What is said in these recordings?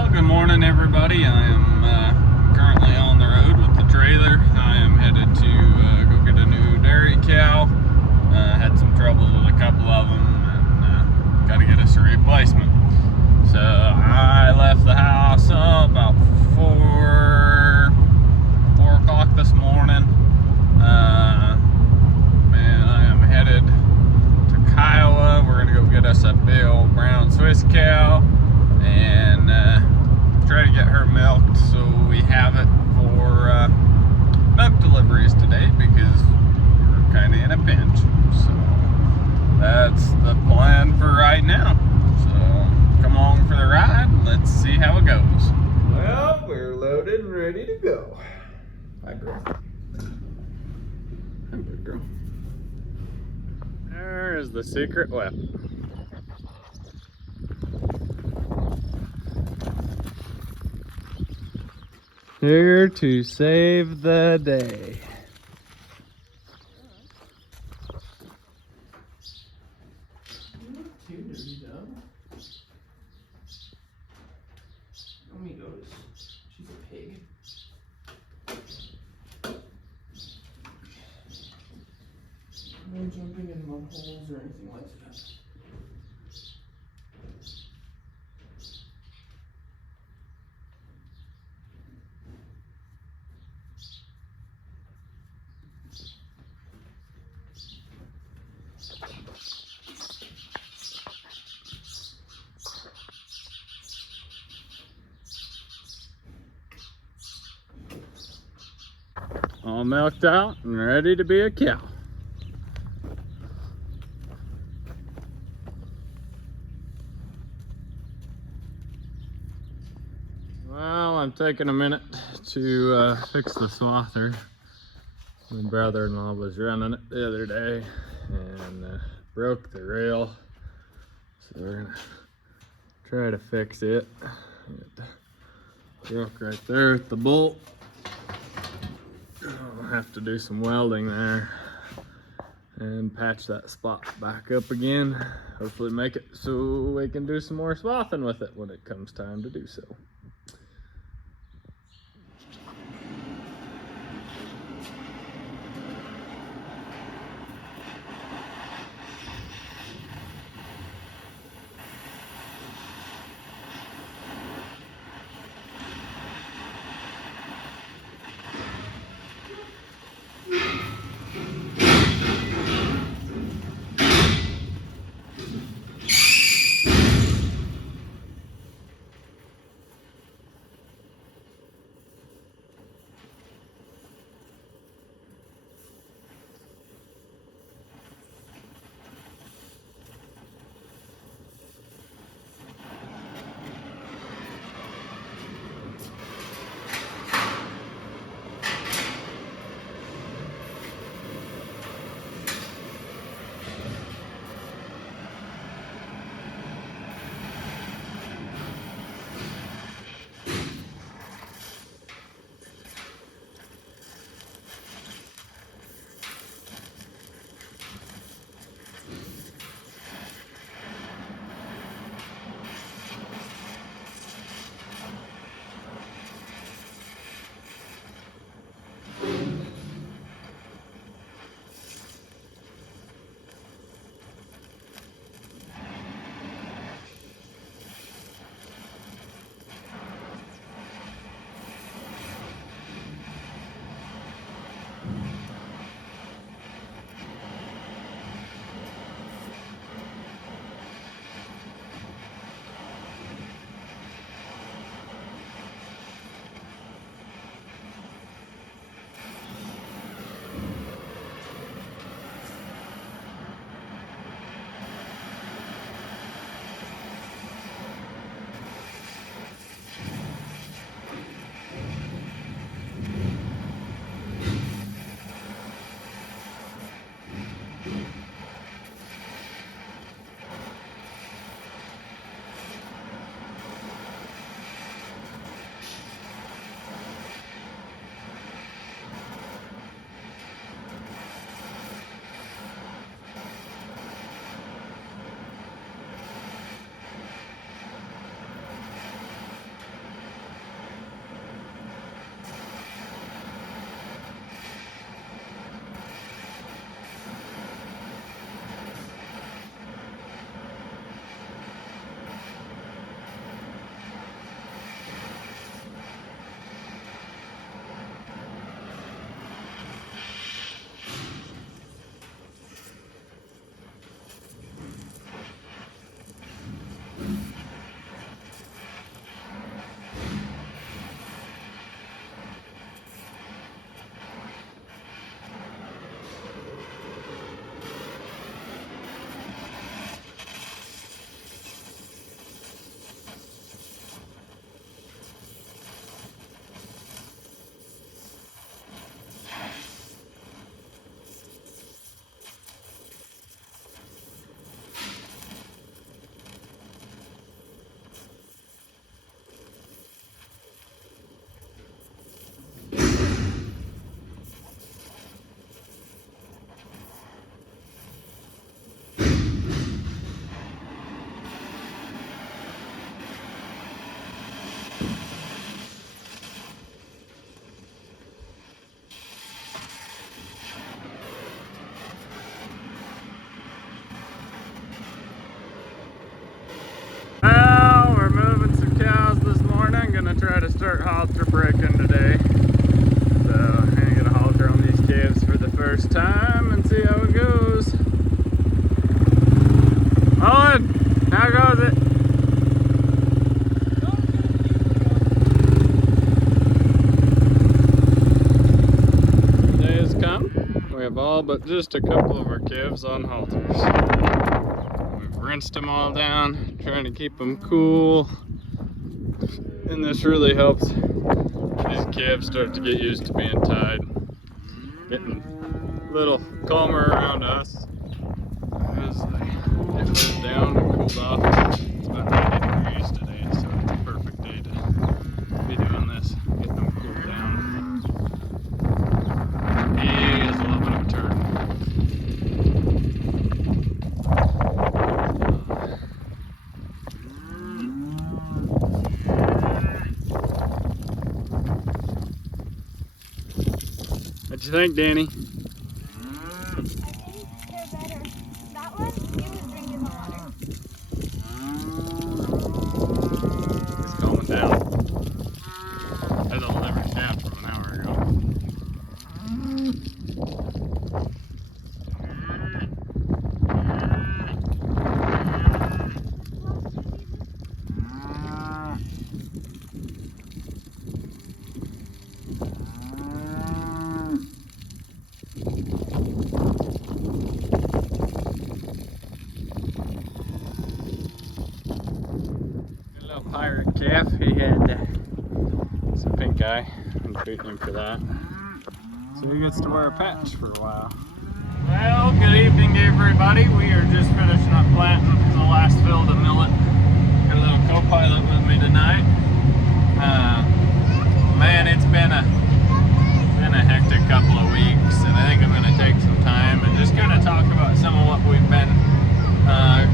Well, good morning, everybody. I am currently on the road with the trailer. I am headed to go get a new dairy cow. Had some trouble with a couple of them and got to get us a replacement. So I left the house about 4 o'clock this morning. And I am headed to Kiowa. We're going to go get us a big old brown Swiss cow and try to get her milked so we have it for milk deliveries today because we're kind of in a pinch. So that's the plan for right now. So come along for the ride. Let's see how it goes. Well, we're loaded and ready to go. Hi, girl. Hi, good girl. There's the secret weapon. Here to save the day. She's a pig. No jumping in mud holes or anything like that. All milked out and ready to be a cow. Well, I'm taking a minute to fix the swather. My brother-in-law was running it the other day and broke the rail. So we're gonna try to fix it. It broke right there at the bolt. I'll have to do some welding there and patch that spot back up again. Hopefully make it so we can do some more swathing with it when it comes time to do so. all but just a couple of our calves on halters. We've rinsed them all down, trying to keep them cool. And this really helps these calves start to get used to being tied. Getting a little calmer around us as they get moved down and cooled off. It's about 90 degrees today, so it's a perfect day to be doing this, getting them cooled down. He is loving a turd. What you think, Danny? Down. That's all never snapped from an hour ago. Good little pirate calf. He had some pink eye. I'm treating him for that. So he gets to wear a patch for a while. Well, good evening everybody. We are just finishing up planting the last field of millet. Got a little co-pilot with me tonight. Man, it's been a hectic couple of weeks, and I think I'm going to take some time and just kind of talk about some of what we've been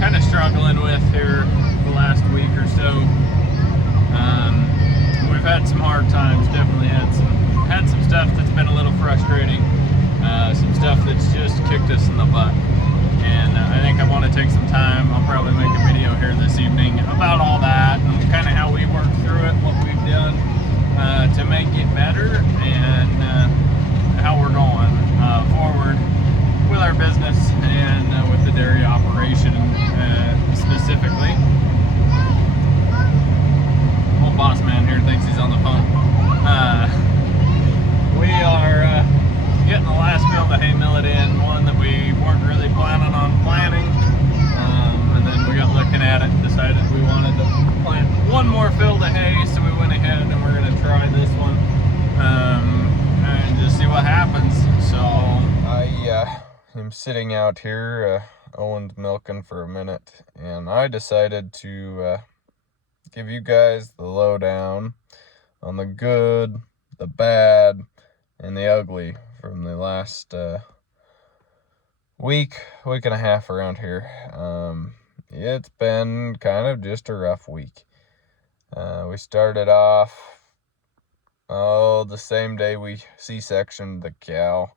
kind of struggling with here the last week or so. We've had some hard times, definitely had some stuff that's been a little frustrating, some stuff that's just kicked us in the butt. And I think I want to take some time. I'll probably make a video here this evening about all that and kind of how we worked through it, what we've done to make it better, and how we're going forward with our business and with the dairy operation specifically. Old boss man here thinks he's on the phone. We are getting the last field of hay millet in, one that we weren't really planning on planting, and then we got looking at it and decided we wanted to plant one more field of hay, so we went ahead and we're going to try this one and just see what happens. So I am sitting out here, Owen's milking for a minute, and I decided to give you guys the lowdown on the good, the bad, and the ugly from the last week and a half around here. It's been kind of just a rough week. We started off the same day we C-sectioned the cow.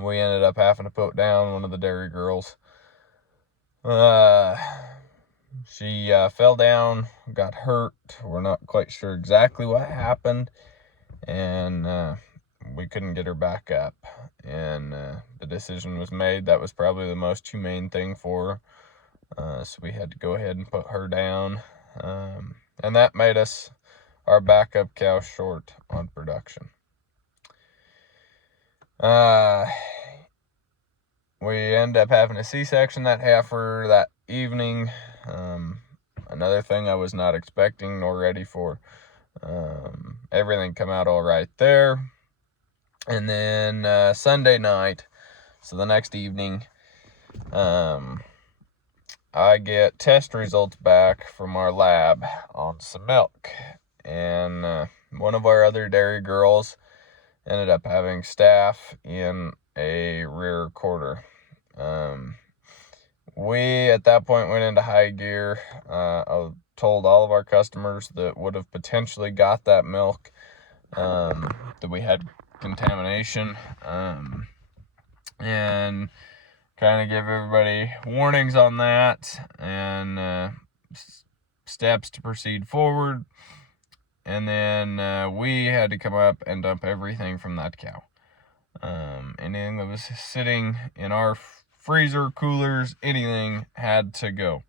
We ended up having to put down one of the dairy girls. She fell down, got hurt. We're not quite sure exactly what happened, and we couldn't get her back up. And the decision was made that was probably the most humane thing for her. So we had to go ahead and put her down, and that made us our backup cow short on production. We ended up having a C-section that heifer that evening. Another thing I was not expecting nor ready for. Everything come out all right there. And then Sunday night, so the next evening, I get test results back from our lab on some milk. And one of our other dairy girls ended up having staph in a rear quarter. We at that point went into high gear. I told all of our customers that would have potentially got that milk that we had contamination, and kind of give everybody warnings on that and steps to proceed forward. And then we had to come up and dump everything from that cow. Anything that was sitting in our freezer, coolers, anything had to go.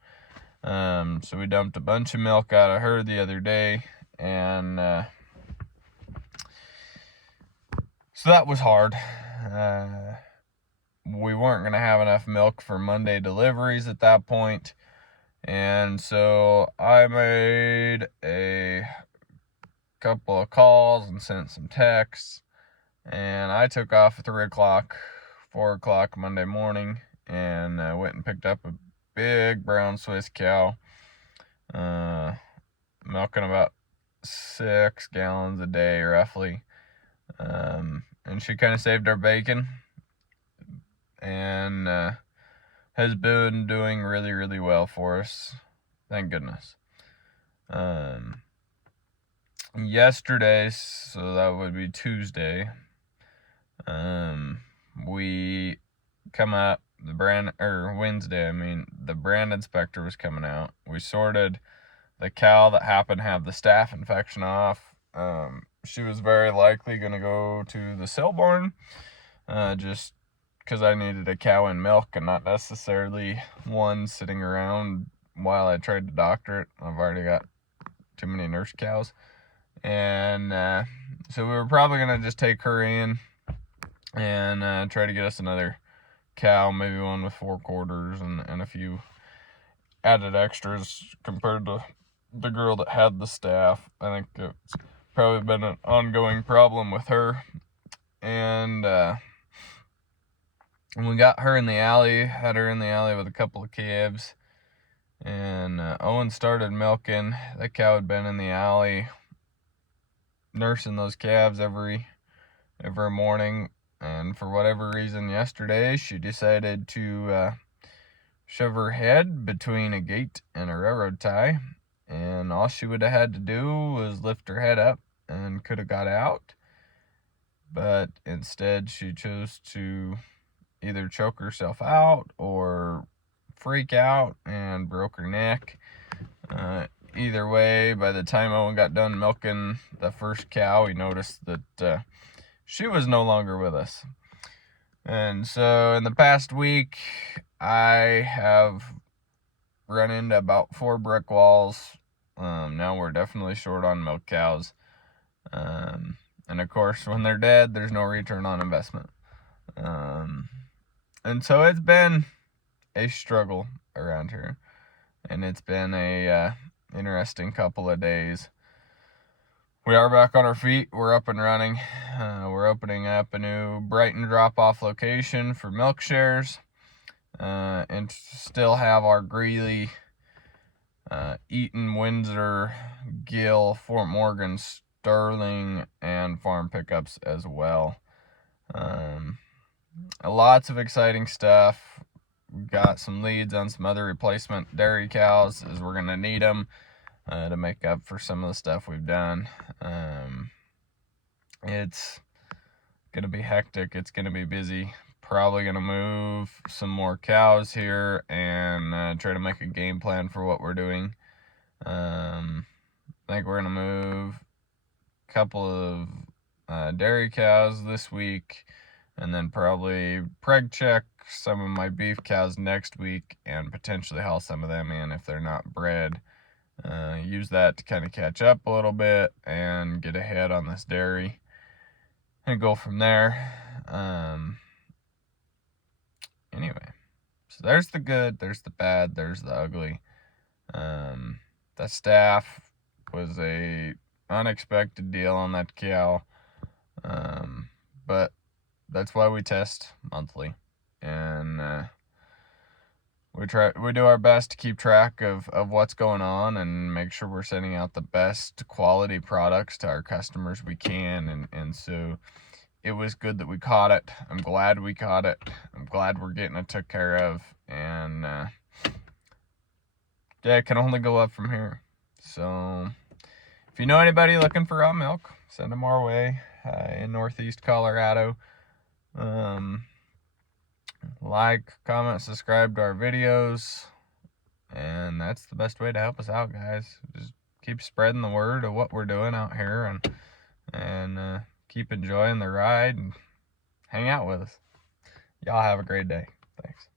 So we dumped a bunch of milk out of her the other day, and So that was hard. We weren't going to have enough milk for Monday deliveries at that point. And so I made a couple of calls and sent some texts. And I took off at 3 o'clock, 4 o'clock Monday morning, and went and picked up a big brown Swiss cow, milking about 6 gallons a day roughly. And she kind of saved our bacon, and has been doing really, really well for us. Thank goodness. Yesterday, so that would be Tuesday, we come out Wednesday, the brand inspector was coming out. We sorted the cow that happened to have the staph infection off. She was very likely going to go to the sale barn, just because I needed a cow in milk and not necessarily one sitting around while I tried to doctor it. I've already got too many nurse cows. And so we were probably going to just take her in and try to get us another cow, maybe one with 4 quarters and a few added extras compared to the girl that had the staph. I think it's probably been an ongoing problem with her. And we got her in the alley, had her in the alley with a couple of calves, and Owen started milking. That cow had been in the alley nursing those calves every morning, and for whatever reason yesterday she decided to shove her head between a gate and a railroad tie, and all she would have had to do was lift her head up and could have got out. But instead she chose to either choke herself out or freak out and broke her neck. Either way, by the time Owen got done milking the first cow, he noticed that she was no longer with us. And so in the past week, I have run into about 4 brick walls. Now we're definitely short on milk cows. And of course, when they're dead, there's no return on investment. And so it's been a struggle around here. And it's been a interesting couple of days. We are back on our feet. We're up and running. We're opening up a new Brighton drop-off location for milk shares, and still have our Greeley, Eaton, Windsor, Gill, Fort Morgan, Sterling, and farm pickups as well. Lots of exciting stuff. We've got some leads on some other replacement dairy cows, as we're going to need them to make up for some of the stuff we've done. It's going to be hectic. It's going to be busy. Probably going to move some more cows here and try to make a game plan for what we're doing. I think we're going to move a couple of dairy cows this week, and then probably preg check some of my beef cows next week and potentially haul some of them in if they're not bred. Use that to kind of catch up a little bit and get ahead on this dairy and go from there. Anyway, so there's the good, there's the bad, there's the ugly. The staph was a unexpected deal on that cow, but that's why we test monthly, and we do our best to keep track of what's going on and make sure we're sending out the best quality products to our customers we can. And so it was good that we caught it. I'm glad we caught it. I'm glad we're getting it took care of. And it can only go up from here. So if you know anybody looking for raw milk, send them our way in Northeast Colorado. Like, comment, subscribe to our videos, and that's the best way to help us out, guys. Just keep spreading the word of what we're doing out here, and keep enjoying the ride and hang out with us. Y'all have a great day. Thanks.